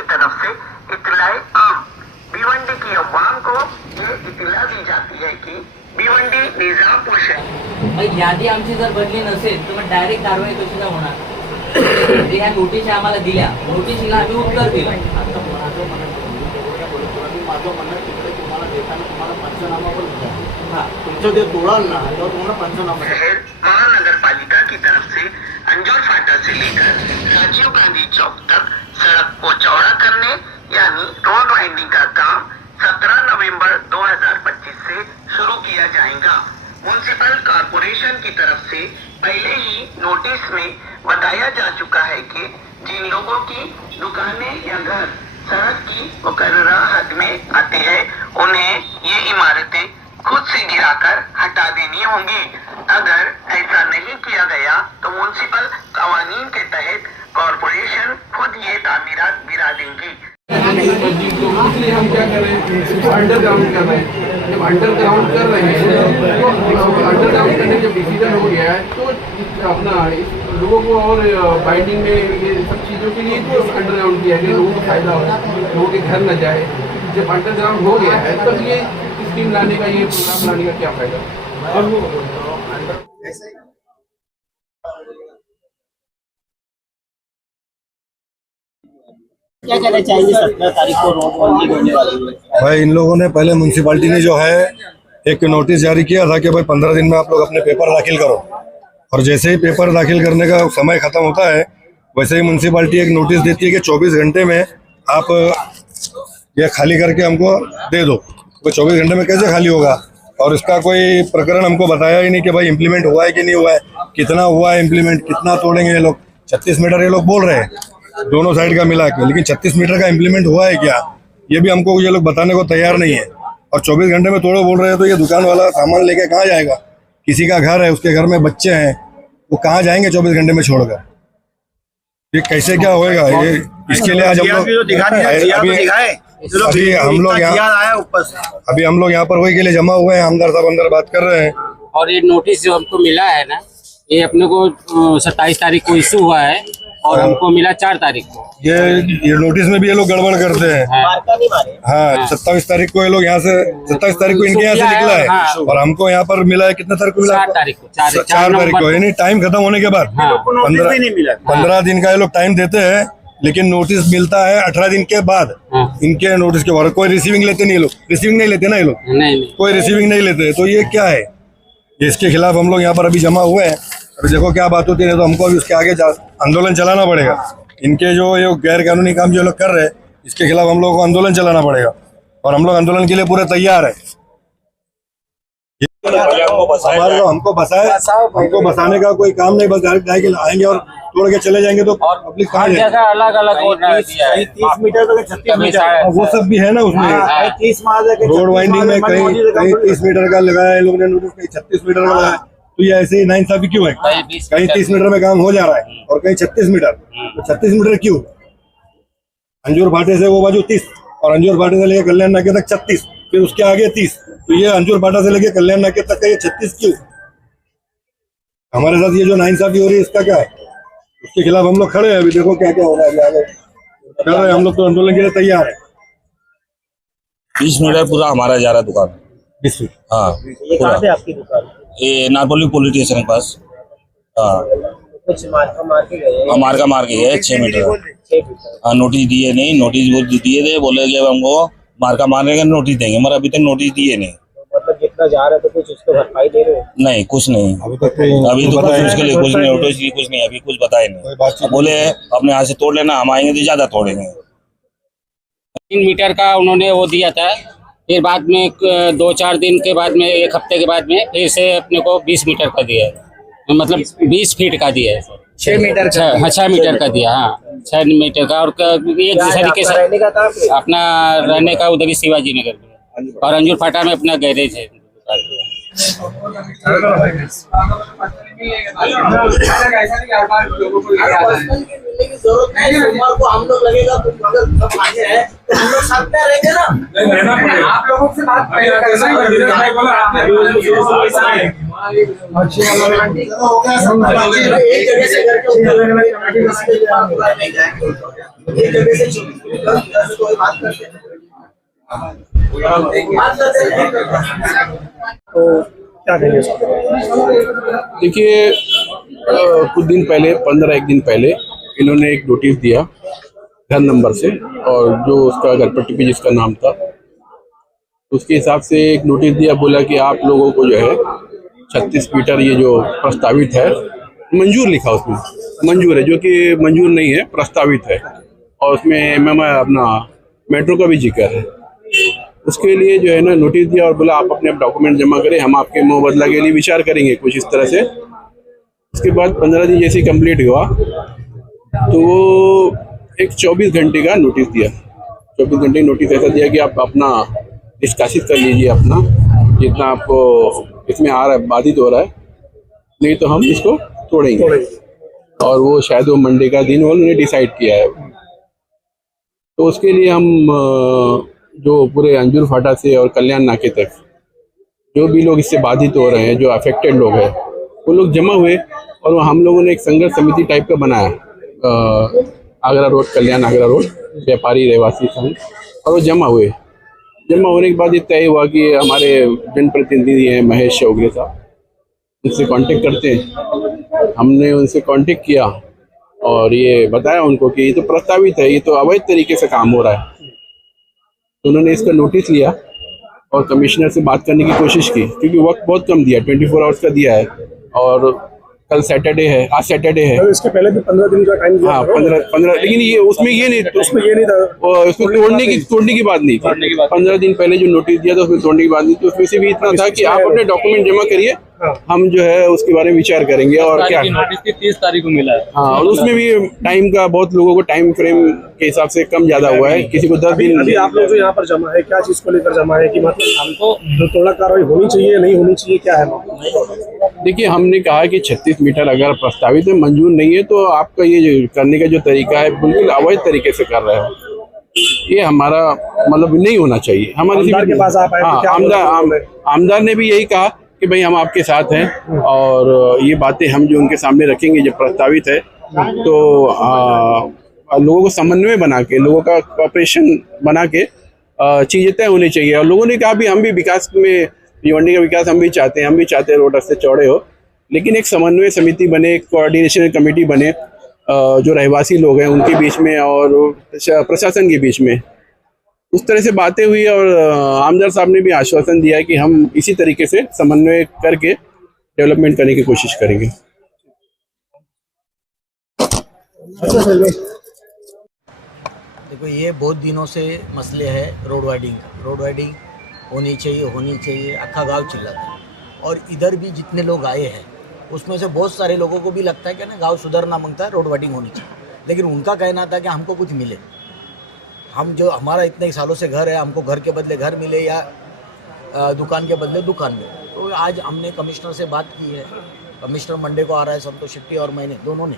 की तरफ से इतलाए आम भिवंडी की अवाम को ये इतला दी जाती है कि भिवंडी निजामपुर शहर यादी आमची जर बनली नसेल तर मग डायरेक्ट कारवाई कशी काय होणार? ह्या नोटीस आम्हाला दिल्या, नोटीसला आम्ही उत्तर दिलं. माझं म्हणणं तिकडे तुम्हाला देताना तुम्हाला पंचनामा पण होता. तुमचं ते तोडाल ना तेव्हा तुम्हाला पंचनामा. शहर महानगर पालिका की तरफ से अंजोर फाटा से लेकर राजीव गांधी चौक तक सड़क को चौड़ा करने यानी रोड वाइंडिंग का काम 17 नवंबर 2025 से शुरू किया जाएगा. म्युनिसिपल कॉर्पोरेशन की तरफ से पहले ही नोटिस में बताया जा चुका है कि जिन लोगों की दुकानें या घर सड़क की मुकर्ररा हद में आते हैं उन्हें ये इमारतें खुद से गिराकर हटा देनी होंगी. अगर ऐसा नहीं किया गया तो म्युनिसिपल कानून के तहत कॉर्पोरेशन खुद ये तामीरात गिरा देंगी. इसलिए हम क्या कर रहे हैं, अंडरग्राउंड कर रहे हैं. जब अंडरग्राउंड कर रहे हैं तो अंडरग्राउंड करने जब डिसीजन हो गया है तो अपना लोगों को और बाइंडिंग में ये सब चीज़ों के लिए तो अंडरग्राउंड किया गया, लोगों को फायदा हो, लोगों के घर न जाए. जब अंडरग्राउंड हो गया है तब ये स्कीम लाने का, ये प्रोग्राम लाने का क्या फायदा? क्या कहना चाहिए 17 तारीख को रोड बंदी होने वाली है? भाई इन लोगों ने पहले म्यूनसिपालिटी ने जो है एक नोटिस जारी किया था कि भाई 15 दिन में आप लोग अपने पेपर दाखिल करो, और जैसे ही पेपर दाखिल करने का समय खत्म होता है वैसे ही म्यूनसिपालिटी एक नोटिस देती है कि 24 घंटे में आप ये खाली करके हमको दे दो. तो 24 घंटे में कैसे खाली होगा? और इसका कोई प्रकरण हमको बताया ही नहीं कि भाई इम्प्लीमेंट हुआ है कि नहीं हुआ है, कितना हुआ है इम्प्लीमेंट, कितना तोड़ेंगे ये लोग. 36 मीटर ये लोग बोल रहे हैं दोनों साइड का मिला के, लेकिन 36 मीटर का इम्प्लीमेंट हुआ है क्या ये भी हमको ये लोग बताने को तैयार नहीं है. और 24 घंटे में तोड़ो बोल रहे हैं तो ये दुकान वाला सामान लेके कहाँ जाएगा? किसी का घर है, उसके घर में बच्चे हैं, वो कहाँ जाएंगे 24 घंटे में छोड़कर? ये कैसे क्या होएगा? ये इसके लिए आज हम लोग अभी हम लोग यहाँ पर वही के लिए जमा हुए हैं. आमदार साहब अंदर बात कर रहे हैं. और ये नोटिस जो हमको मिला है ना, ये अपने को 27 तारीख को इशू हुआ है और हमको मिला 4 तारीख को. ये नोटिस में भी ये लोग गड़बड़ करते हैं. हाँ, 27 तारीख को ये लोग यहाँ से 27 तारीख को इनके यहाँ से निकला है. और हमको यहाँ पर मिला है कितने तारीख को मिला? 4 तारीख को. 4 तारीख को, यानी टाइम खत्म होने के बाद 15 दिन का ये लोग टाइम देते हैं, लेकिन नोटिस मिलता है 18 दिन के बाद. इनके नोटिस के बाद कोई रिसीविंग लेते नहीं, लोग रिसीविंग नहीं लेते ना, ये लोग कोई रिसीविंग नहीं लेते. तो ये क्या है? इसके खिलाफ हम लोग यहाँ पर अभी जमा हुए हैं. अभी देखो क्या बात होती है, तो हमको अभी उसके आगे आंदोलन चलाना पड़ेगा. इनके जो ये गैर कानूनी काम जो लोग कर रहे हैं इसके खिलाफ हम लोगों को आंदोलन चलाना पड़ेगा, और हम लोग आंदोलन के लिए पूरे तैयार है. हमको बसाने का कोई काम नहीं, बस डायरेक्ट आएंगे और तोड़ के चले जाएंगे तो पब्लिक कहाँ जाएगी? अलग अलग 30 मीटर तो 36 मीटर वो सब भी है ना उसमें. 30 रोड वाइंडिंग में कहीं 30 मीटर का लगाया है लोगों ने नोटिस, कहीं 36 मीटर का लगाया. तो ये ऐसे ही नाइंसाफी क्यों है? कहीं 30 मीटर में काम हो जा रहा है और कहीं 36 मीटर. तो 36 मीटर क्यों? अंजूर फाटे से वो बाजू 30 और अंजूर फाटे से लेकर कल्याण नाके तक 36, फिर उसके आगे 30. तो ये अंजूर फाटा से लेकर कल्याण नाके तक का ये 36 क्यों? हमारे साथ ये जो नाइंसाफी हो रही है इसका क्या है? उसके खिलाफ हम लोग खड़े हैं. अभी देखो क्या क्या हो रहा है. आगे कर रहे हैं हम लोग, तो आंदोलन के लिए तैयार है. 20 मीटर पूरा हमारा जा रहा दुकान. 20 फीट. हाँ, ये कहाँ पे आपकी दुकान? ये नारपल्ली पुलिस स्टेशन के पास. हाँ, कुछ मार के गए? मार के गए 6 मीटर. हाँ, नोटिस दिए नहीं. नोटिस वो दिए थे, बोले कि हमको मार्का मारने का नोटिस देंगे, मगर अभी तक नोटिस दिए नहीं. मतलब जितना जा रहा है तो कुछ उसको भरपाई दे रहे हो? नहीं, कुछ नहीं. अभी तो कुछ उसके लिए कुछ नहीं, नोटिस की कुछ नहीं, अभी कुछ बताए नहीं. बोले अपने यहाँ से तोड़ लेना, हम आएंगे तो ज्यादा तोड़ेंगे. 3 मीटर का उन्होंने वो दिया था, फिर बाद में 2-4 दिन के बाद में, 1 हफ्ते के बाद में फिर से अपने को 20 मीटर का दिया है. मतलब 20 फीट का दिया है. 6 मीटर का? हाँ, 6 मीटर का दिया. हाँ, 6 मीटर का. और एक तरीके से अपना रहने का उधर शिवाजी नगर में, और अंजूर फाटा में अपना गैरेज है. हम लोग लगेगा तो अगर सब आगे है तो हम लोग साथ में रहेंगे ना. आप लोगों से बात क्या कहेंगे इसको? देखिए कुछ दिन पहले 15 दिन पहले इन्होंने एक नोटिस दिया घर नंबर से, और जो उसका घर पट्टी पे जिसका नाम था उसके हिसाब से एक नोटिस दिया, बोला कि आप लोगों को जो है 36 मीटर ये जो प्रस्तावित है, मंजूर लिखा उसमें, मंजूर है, जो कि मंजूर नहीं है, प्रस्तावित है, और उसमें अपना मेट्रो का भी जिक्र है। उसके लिए जो है ना नोटिस दिया और बोला आप अपने डॉक्यूमेंट जमा करें, हम आपके मुबादला के लिए विचार करेंगे, कुछ इस तरह से। उसके बाद 15 दिन जैसे कंप्लीट हुआ तो वो एक 24 घंटे का नोटिस दिया। 24 घंटे नोटिस ऐसा दिया कि आप अपना निष्कासित कर लीजिए, अपना जितना आपको इसमें आ रहा है, बाधित हो रहा है, नहीं तो हम इसको तोड़ेंगे। और वो शायद वो मंडे का दिन उन्होंने डिसाइड किया है। तो उसके लिए हम जो पूरे अंजूर फाटा से और कल्याण नाके तक जो भी लोग इससे बाधित हो रहे हैं, जो अफेक्टेड लोग हैं, वो लोग जमा हुए और हम लोगों ने एक संघर्ष समिति टाइप का बनाया, आगरा रोड, कल्याण आगरा रोड व्यापारी रहवासी संघ, और वो जमा हुए। जमा होने के बाद ये तय हुआ कि हमारे जनप्रतिनिधि हैं महेश चौगले साहब, उनसे कांटेक्ट करते हैं। हमने उनसे कांटेक्ट किया और ये बताया उनको कि ये तो प्रस्तावित है, ये तो अवैध तरीके से काम हो रहा है। तो उन्होंने इसका नोटिस लिया और कमिश्नर से बात करने की कोशिश की, क्योंकि वक्त बहुत कम दिया, 24 आवर्स का दिया है, और कल सैटरडे है, आज सैटरडे है। तो इसके पहले भी 15 दिन का टाइम दिया। हाँ 15, लेकिन ये उसमें ये नहीं था, उसमें तोड़ने की बात नहीं थी। 15 दिन पहले जो नोटिस दिया था उसमें तोड़ने की बात नहीं थी। उसमें से भी इतना था कि आप अपने डॉक्यूमेंट जमा करिए, हम जो है उसके बारे में विचार करेंगे। और क्या नोटिस की 30 तारीख को मिला है। हाँ, और उसमें भी टाइम का बहुत लोगों को टाइम फ्रेम के हिसाब से कम ज्यादा हुआ है, किसी को 10 दिन। अभी आप लोग जो यहाँ पर जमा है, क्या चीज को लेकर जमा है कि मतलब हमको जो तोड़ा कार्रवाई होनी चाहिए, नहीं होनी चाहिए, क्या है? देखिए, हमने कहा कि 36 मीटर अगर प्रस्तावित है, मंजूर नहीं है, तो आपका ये करने का जो तरीका है बिल्कुल अवैध तरीके से कर रहे हो। ये हमारा मतलब नहीं होना चाहिए। हमारे के पास आप आए तो क्या आमदार ने भी यही कहा कि भाई हम आपके साथ हैं और ये बातें हम जो उनके सामने रखेंगे जो प्रस्तावित है, तो लोगों को समन्वय बना के, लोगों का कॉपरेशन बना के चीजें तय होनी चाहिए। और लोगों ने कहा भी हम भी विकास में, भिवंडी का विकास हम भी चाहते हैं, रोड रास्ते चौड़े हो, लेकिन एक समन्वय समिति बने, एक कोऑर्डिनेशन कमेटी बने, जो रहवासी लोग हैं उनके बीच में और प्रशासन के बीच में। उस तरह से बातें हुई और आमदार साहब ने भी आश्वासन दिया है कि हम इसी तरीके से समन्वय करके डेवलपमेंट करने की कोशिश करेंगे। देखो, ये बहुत दिनों से मसले है रोड वाइडिंग का। रोड वाइडिंग होनी चाहिए, अक्खा गांव चिल्लाता है। और इधर भी जितने लोग आए हैं उसमें से बहुत सारे लोगों को भी लगता है कि ना गांव सुधरना मांगता है, रोड वाइडिंग होनी चाहिए। लेकिन उनका कहना था कि हमको कुछ मिले, हम जो हमारा इतने सालों से घर है, हमको घर के बदले घर मिले या दुकान के बदले दुकान मिले। तो आज हमने कमिश्नर से बात की है। कमिश्नर मंडे को आ रहा है, संतोष शेट्टी और मैंने दोनों ने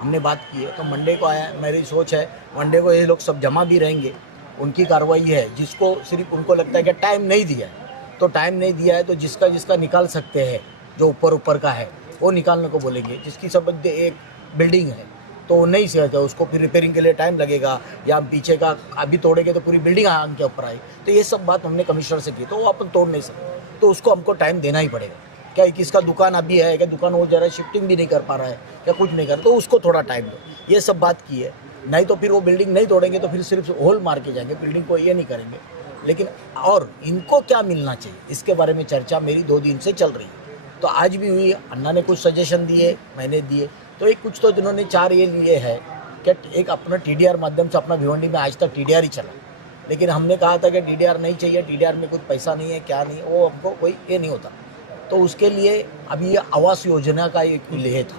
हमने बात की है। तो मंडे को आया, मेरी सोच है मंडे को ये लोग सब जमा भी रहेंगे। उनकी कार्रवाई है, जिसको सिर्फ उनको लगता है कि टाइम नहीं दिया है, तो टाइम नहीं दिया है तो जिसका निकाल सकते हैं, जो ऊपर का है वो निकालने को बोलेंगे। जिसकी सब एक बिल्डिंग है तो वो नहीं सहता, उसको फिर रिपेयरिंग के लिए टाइम लगेगा, या पीछे का अभी तोड़ेंगे तो पूरी बिल्डिंग आगे ऊपर आई। तो ये सब बात हमने कमिश्नर से की, तो वो अपन तोड़ नहीं सकते, तो उसको हमको टाइम देना ही पड़ेगा। क्या किसका दुकान अभी है, क्या दुकान वो जरा शिफ्टिंग भी नहीं कर पा रहा है, क्या कुछ नहीं कर, तो उसको थोड़ा टाइम दो। ये सब बात की है। नहीं तो फिर वो बिल्डिंग नहीं तोड़ेंगे तो फिर सिर्फ होल मार के जाएंगे, बिल्डिंग को ये नहीं करेंगे। लेकिन और इनको क्या मिलना चाहिए, इसके बारे में चर्चा मेरी 2 दिन से चल रही है। तो आज भी हुई, अन्ना ने कुछ सजेशन दिए, मैंने दिए। तो एक कुछ तो जिन्होंने 4 ये लिए है कि एक अपना TDR माध्यम से, अपना भिवंडी में आज तक TDR ही चला, लेकिन हमने कहा था कि TDR नहीं चाहिए, TDR में कुछ पैसा नहीं है, क्या नहीं, वो हमको कोई ये नहीं होता। तो उसके लिए अभी ये आवास योजना का एक लेह था,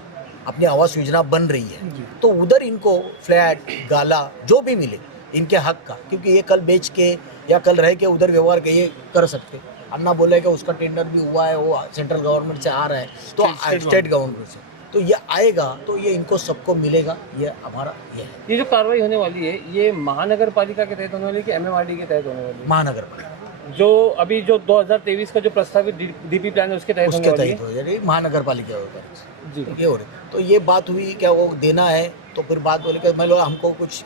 अपनी आवास योजना बन रही है, तो उधर इनको फ्लैट, गाला जो भी मिले इनके हक का, क्योंकि ये कल बेच के या कल रह के उधर व्यवहार के ये कर सकते। अन्ना बोले कि उसका टेंडर भी हुआ है, वो सेंट्रल गवर्नमेंट से आ रहा है, तो स्टेट गवर्नमेंट से, तो ये आएगा तो ये इनको सबको मिलेगा। ये हमारा ये है। ये जो कार्रवाई होने वाली है, ये महानगर पालिका के तहत होने वाली है कि MMRD के तहत होने वाली है? महानगर पालिका। जो अभी जो 2023 का जो प्रस्तावित डीपी प्लान है उसके तहत होने उसके वाली तहत हो जाए महानगर पालिका होकर जी। ये हो रहा। तो ये बात हुई क्या वो देना है, तो फिर बात बोले कि मतलब हमको कुछ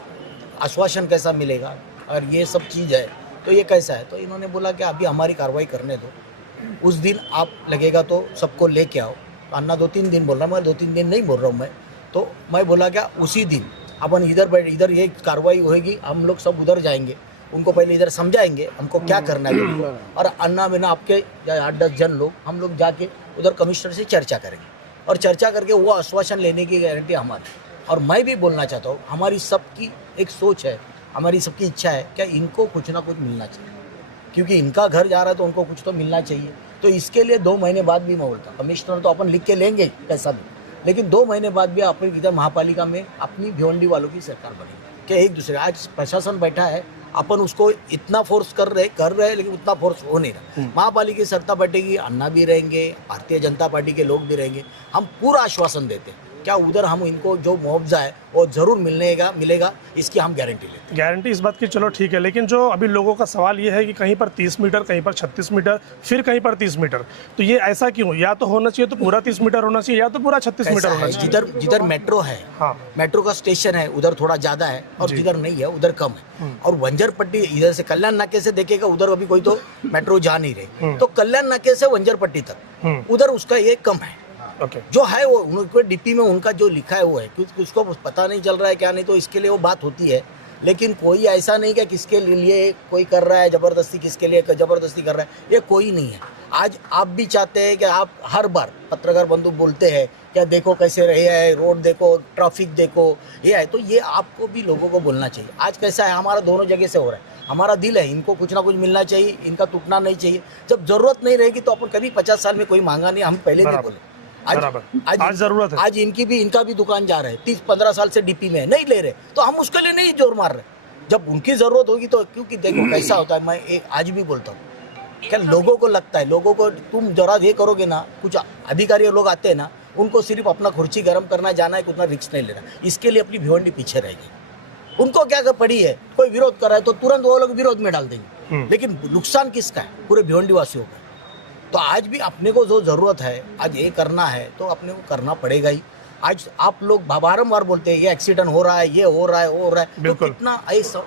आश्वासन कैसा मिलेगा और ये सब चीज़ है तो ये कैसा है। तो इन्होंने बोला कि अभी हमारी कार्रवाई करने दो, उस दिन आप लगेगा तो सबको लेके आओ। अन्ना 2-3 दिन बोल रहा, मैं 2-3 दिन नहीं बोल रहा हूँ मैं। तो मैं बोला क्या उसी दिन अपन इधर ये कार्रवाई होएगी, हम लोग सब उधर जाएंगे, उनको पहले इधर समझाएंगे हमको क्या करना है उनको। और अन्ना बिना आपके 8-10 जन लोग हम लोग जाके उधर कमिश्नर से चर्चा करेंगे और चर्चा करके वो आश्वासन लेने की गारंटी हमारी। और मैं भी बोलना चाहता हूँ, हमारी सबकी एक सोच है, हमारी सबकी इच्छा है क्या इनको कुछ ना कुछ मिलना चाहिए, क्योंकि इनका घर जा रहा है तो उनको कुछ तो मिलना चाहिए। तो इसके लिए 2 महीने बाद भी मैं बोलता, कमिश्नर तो अपन लिख के लेंगे कैसा भी, लेकिन 2 महीने बाद भी अपने इधर महापालिका में अपनी भिवंडी वालों की सरकार बनेगी कि एक दूसरे। आज प्रशासन बैठा है, अपन उसको इतना फोर्स कर रहे हैं लेकिन उतना फोर्स हो नहीं रहा। महापालिका की सत्ता बैठेगी, अन्ना भी रहेंगे, भारतीय जनता पार्टी के लोग भी रहेंगे, हम पूरा आश्वासन देते हैं क्या उधर हम इनको जो मुआवजा है वो जरूर मिलेगा, इसकी हम गारंटी लेते हैं। गारंटी इस बात की चलो ठीक है, लेकिन जो अभी लोगों का सवाल ये है कि कहीं पर 30 मीटर, कहीं पर 36 मीटर, फिर कहीं पर 30 मीटर, तो ये ऐसा क्यों? या तो होना चाहिए तो पूरा 30 मीटर होना चाहिए या तो पूरा 36 मीटर होना चाहिए। जिधर मेट्रो है, हाँ, मेट्रो का स्टेशन है उधर थोड़ा ज्यादा है और जिधर नहीं है उधर कम है। और वंजर पट्टी इधर से कल्याण नाके से देखेगा उधर अभी कोई तो मेट्रो जा नहीं रही, तो कल्याण नाके से वंजर पट्टी तक उधर उसका ये कम है। ओके, जो है वो उनके डीपी में उनका जो लिखा है वो है, क्योंकि उसको पता नहीं चल रहा है क्या नहीं, तो इसके लिए वो बात होती है। लेकिन कोई ऐसा नहीं कि किसके लिए कोई कर रहा है जबरदस्ती, किसके लिए जबरदस्ती कर रहा है, ये कोई नहीं है। आज आप भी चाहते हैं कि आप हर बार पत्रकार बंधु बोलते हैं क्या देखो कैसे रहे है, रोड देखो, ट्रैफिक देखो, ये है, तो ये आपको भी लोगों को बोलना चाहिए। आज कैसा है, हमारा दोनों जगह से हो रहा है, हमारा दिल है इनको कुछ ना कुछ मिलना चाहिए, इनका टूटना नहीं चाहिए। जब जरूरत नहीं रहेगी तो अपन कभी 50 साल में कोई मांगा नहीं, हम पहले भी बोले। आज जरूरत है, आज इनका भी दुकान जा रहा है, 30-15 साल से डीपी में नहीं ले रहे, तो हम उसके लिए नहीं जोर मार रहे। जब उनकी जरूरत होगी तो, क्योंकि देखो कैसा होता है, मैं एक आज भी बोलता हूँ क्या लोगों को लगता है, लोगों को तुम जरा ये करोगे ना, कुछ अधिकारी लोग आते हैं ना, उनको सिर्फ अपना कुर्सी गर्म करना जाना है, उतना रिस्क नहीं लेना, इसके लिए अपनी भिवंडी पीछे रहेगी। उनको क्या पड़ी है, कोई विरोध कर रहा है तो तुरंत वो लोग विरोध में डाल देंगे, लेकिन नुकसान किसका है, पूरे भिवंडी वासियों का। तो आज भी अपने को जो ज़रूरत है, आज ये करना है तो अपने को करना पड़ेगा ही। आज आप लोग बारंबार बोलते हैं ये एक्सीडेंट हो रहा है, ये हो रहा है, वो हो रहा है, तो कितना ऐसा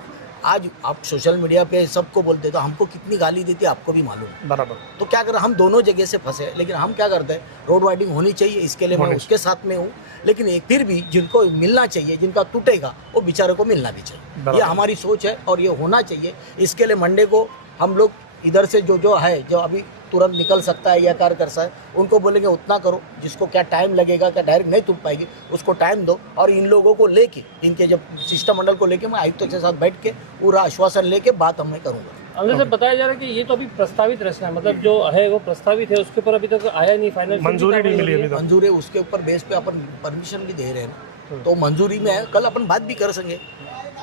आज आप सोशल मीडिया पे सबको बोलते हैं, तो हमको कितनी गाली देती है आपको भी मालूम है। बराबर। तो क्या करें, हम दोनों जगह से फंसे, लेकिन हम क्या करते हैं, रोड वाइडिंग होनी चाहिए, इसके लिए मैं उसके साथ में हूँ, लेकिन एक फिर भी जिनको मिलना चाहिए, जिनका टूटेगा वो बेचारे को मिलना भी चाहिए, ये हमारी सोच है और ये होना चाहिए। इसके लिए मंडे को हम लोग इधर से जो है, जो अभी तुरंत निकल सकता है या कार्य कर सकता है, उनको बोलेंगे उतना करो, जिसको क्या टाइम लगेगा, क्या डायरेक्ट नहीं टूट पाएगी उसको टाइम दो। और इन लोगों को लेके, इनके जब शिष्टमंडल को लेके मैं आयुक्त के साथ बैठ के पूरा आश्वासन लेके बात मैं करूँगा। अंदर से बताया जा रहा है कि ये तो अभी प्रस्तावित रचना है, मतलब जो है वो प्रस्तावित है, उसके ऊपर अभी तक आया नहीं, फाइनल मंजूरी नहीं मिली अभी तक। मंजूरी उसके ऊपर बेस पे अपन परमिशन भी दे रहे हैं ना, तो मंजूरी में है, कल अपन बात भी कर सकेंगे,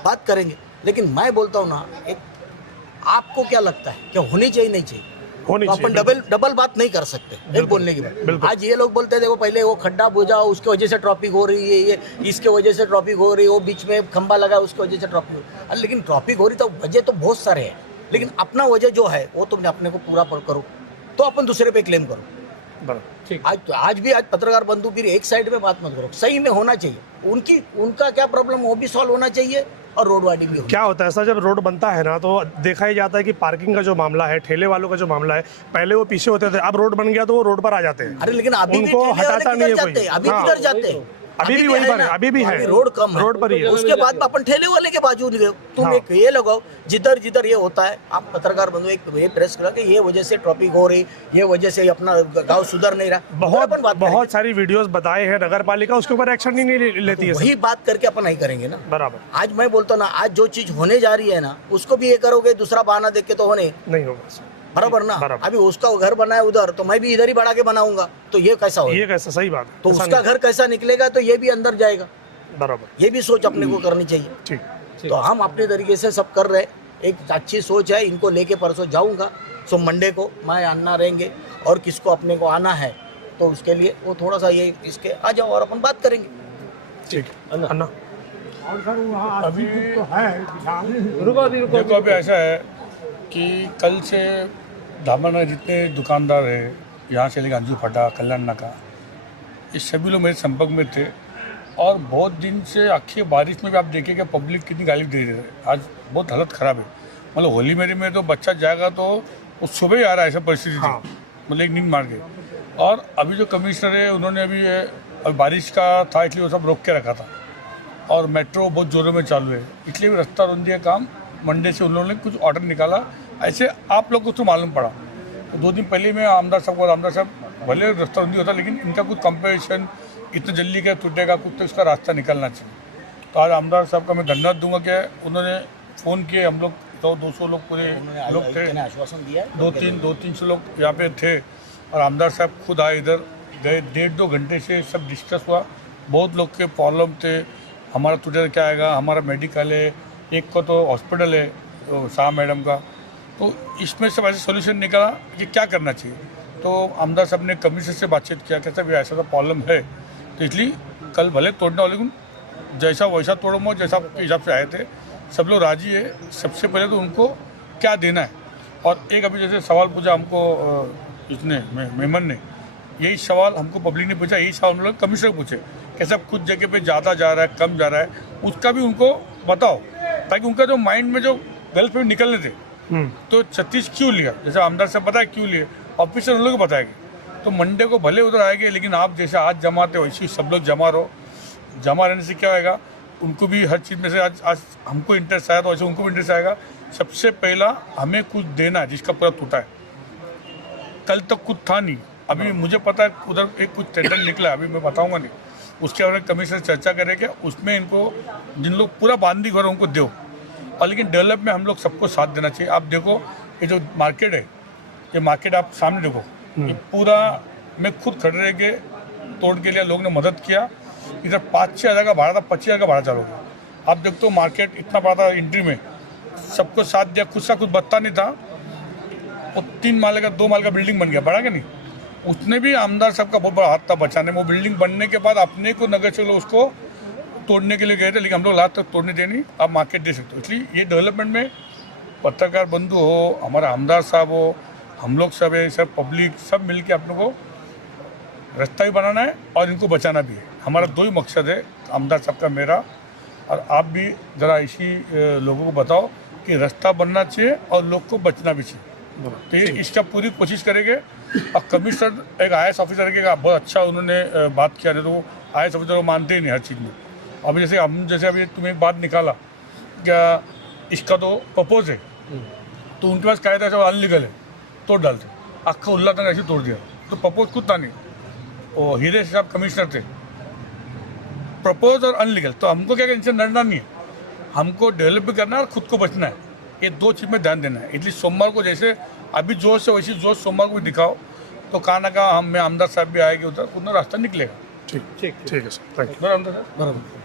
बात करेंगे। लेकिन मैं बोलता हूँ ना, एक आपको क्या लगता है क्या होनी चाहिए, नहीं चाहिए, तो अपन डबल बात नहीं कर सकते एक बोलने की बात। आज ये लोग बोलते हैं देखो पहले वो खड्डा बुझाओ, उसकी वजह से ट्रैफिक हो रही है, ये इसके वजह से ट्रैफिक हो रही है, वो बीच में खंबा लगा उसकी वजह से ट्रैफिक हो रही है। लेकिन ट्रैफिक हो रही तो वजह तो बहुत सारे हैं, लेकिन अपना वजह जो है वो तुमने अपने को पूरा करो, तो अपन दूसरे पे क्लेम करो। आज भी पत्रकार बंधु फिर एक साइड में बात मत करो, सही में होना चाहिए, उनका क्या प्रॉब्लम वो भी सॉल्व होना चाहिए और रोड वाइडिंग भी। क्या होता है ऐसा, जब रोड बनता है ना तो देखा ही जाता है कि पार्किंग का जो मामला है, ठेले वालों का जो मामला है, पहले वो पीछे होते थे, अब रोड बन गया तो वो रोड पर आ जाते हैं। अरे लेकिन अभी उनको हटाता नहीं है कोई, अभी किधर जाते हैं, अभी भी वही पर है, अभी भी है, रोड कम है, रोड पर ही है। उसके बाद अपन ठेले वाले के बाजू तुम एक ये लगाओ, जिधर जिधर ये होता है, आप पत्रकार बंधु एक ये प्रेस करा कि ये वजह से ट्रैफिक हो रही, ये वजह से अपना गांव सुधर नहीं रहा, बहुत सारी वीडियोस बताए हैं, नगर पालिका उसके ऊपर एक्शन नहीं लेती है, वही बात करके अपन नहीं करेंगे ना। बराबर। आज मैं बोलता हूँ ना, आज जो चीज होने जा रही है ना, उसको भी ये करोगे दूसरा बहाना देख के तो होने नहीं होगा, बराबर ना। अभी उसका घर बना है उधर, तो मैं भी इधर ही बढ़ा के बनाऊंगा, तो ये कैसा होगा, ये कैसा, सही बात है, तो उसका घर कैसा निकलेगा, तो ये भी अंदर जाएगा, बराबर। ये भी सोच अपने को करनी चाहिए। ठीक, तो हम अपने तरीके से सब कर रहे, एक अच्छी सोच है, इनको लेके परसों जाऊंगा, सो मंडे को मैं अन्ना रहेंगे, और किसको अपने को आना है तो उसके लिए वो थोड़ा सा ये इसके आ जाओ और अपन बात करेंगे। ठीक अन्ना। और सर वहाँ अभी तो है रुको देखो, अभी ऐसा है कि कल से धामनगर जितने दुकानदार है, यहाँ से लेकर अंजू फटा, कल्याण नाका, ये सभी लोग मेरे संपर्क में थे। और बहुत दिन से आखिर बारिश में भी आप देखें कि पब्लिक कितनी गाली दे रही है। आज बहुत हालत ख़राब है। मतलब होली मेरी में तो बच्चा जाएगा तो वो सुबह ही आ रहा है, ऐसा परिस्थिति थी। मतलब एक नींद मार के। और अभी जो कमिश्नर है उन्होंने अभी बारिश का था इसलिए वो सब रोक के रखा था। और मेट्रो बहुत ज़ोरों में चालू है, इसलिए भी रास्ता रुंदी का काम मंडे से उन लोगों ने कुछ ऑर्डर निकाला। ऐसे आप लोग को तो मालूम पड़ा। तो 2 दिन पहले मैं आमदार साहब भले रास्ता रुंदी होता, लेकिन इनका कुछ कंपेरिशन इतना जल्दी क्या टूटेगा, कुछ तो इसका रास्ता निकलना चाहिए। तो आज आमदार साहब का मैं धन्यवाद दूंगा कि उन्होंने फ़ोन किए। हम लोग तो 200 लोग पूरे लोग थे, आश्वासन दिया 200-300 लोग यहाँ पे थे। और आमदार साहब खुद आए, इधर गए, 1.5-2 घंटे से सब डिस्कस हुआ। बहुत लोग के प्रॉब्लम थे, हमारा टूटे क्या आएगा, हमारा मेडिकल है, एक को तो हॉस्पिटल है तो शाह मैडम का। तो इसमें सब ऐसे सोल्यूशन निकला कि क्या करना चाहिए। तो आमदार साहब ने कमिश्नर से बातचीत किया, कैसा भी ऐसा तो प्रॉब्लम है, तो इसलिए कल भले तोड़ना हो, लेकिन जैसा वैसा तोड़ो मो, जैसा आपके हिसाब से आए थे सब लोग राजी है। सबसे पहले तो उनको क्या देना है। और एक अभी जैसे सवाल पूछा हमको इसने मेमन ने, यही सवाल हमको पब्लिक ने पूछा, यही सवाल हम लोग कमिश्नर पूछे कैसा कुछ जगह पे ज़्यादा जा रहा है, कम जा रहा है, उसका भी उनको बताओ, ताकि उनका जो माइंड में जो गलत में निकलने थे तो 36 क्यों लिया, जैसे आमदार साहब बताया क्यों लिए, ऑफिसर उन लोग को बताएंगे। तो मंडे को भले उधर आएंगे, लेकिन आप जैसे आज जमाते हो वैसे सब लोग जमा रहो। जमा रहने से क्या होएगा, उनको भी हर चीज़ में से आज हमको इंटरेस्ट आया तो वैसे उनको भी इंटरेस्ट आएगा। सबसे पहला हमें कुछ देना है जिसका पूरा टूटा है। कल तक कुछ था नहीं, अभी मुझे पता है उधर एक कुछ टेंडर निकला है, अभी मैं बताऊंगा नहीं, उसके बारे में कमिश्नर चर्चा करेंगे। उसमें इनको जिन लोग पूरा बांधी घर उनको दो। और लेकिन डेवलप में हम लोग सबको साथ देना चाहिए। आप देखो ये जो मार्केट है, ये मार्केट आप सामने देखो, ये पूरा मैं खुद खड़े रह के तोड़ के लिया, लोगों ने मदद किया। इधर 5-6 हज़ार का भाड़ा था, 25 हज़ार का भाड़ा चालू गया। आप देखते हो मार्केट इतना बड़ा था, एंट्री में सबको साथ दिया, खुद सा कुछ बचता नहीं था। और 3 माले का 2 माले का बिल्डिंग बन गया, बड़ा क्या नहीं। उसने भी आमदार साहब का बहुत बड़ा हाथ था बचाने में। वो बिल्डिंग बनने के बाद अपने को नगर से लोग उसको तोड़ने के लिए गए थे, लेकिन हम लोग लात तक तोड़ने देनी, आप मार्केट दे सकते हो। इसलिए ये डेवलपमेंट में पत्रकार बंधु हो, हमारा आमदार साहब हो, हम लोग सब है, सब पब्लिक सब मिल के अपने को रास्ता भी बनाना है और इनको बचाना भी है। हमारा 2 ही मकसद है, आमदार साहब का, मेरा। और आप भी ज़रा इसी लोगों को बताओ कि रास्ता बनना चाहिए और लोग को बचना भी चाहिए। तो ये इसका पूरी कोशिश करेंगे। और कमिश्नर एक IAS ऑफिसर के बहुत अच्छा उन्होंने बात किया है, तो IAS ऑफिसर वो मानते ही नहीं हर चीज़ में। अभी जैसे अभी तुम्हें एक बात निकाला क्या, इसका तो प्रपोज है, तो उनके पास कायदा है अनलीगल है, तोड़ डालते, आखा उल्ला तक ऐसे तोड़ दिया। तो प्रपोज खुद था नहीं, वो हीरे साहब कमिश्नर थे, प्रपोज और अनलीगल। तो हमको क्या इनसे लड़ना नहीं है, हमको डेवलप भी करना है और खुद को बचना है। ये 2 चीज़ में ध्यान देना है। इसलिए सोमवार को जैसे अभी जोश है वैसी जोश सोमवार को भी दिखाओ, तो कहाँ ना कहाँ हम में आमदार साहब भी आएंगे, उधर रास्ता निकलेगा। ठीक है सर, थैंक यू। बराबर आमदार साहब। बराबर।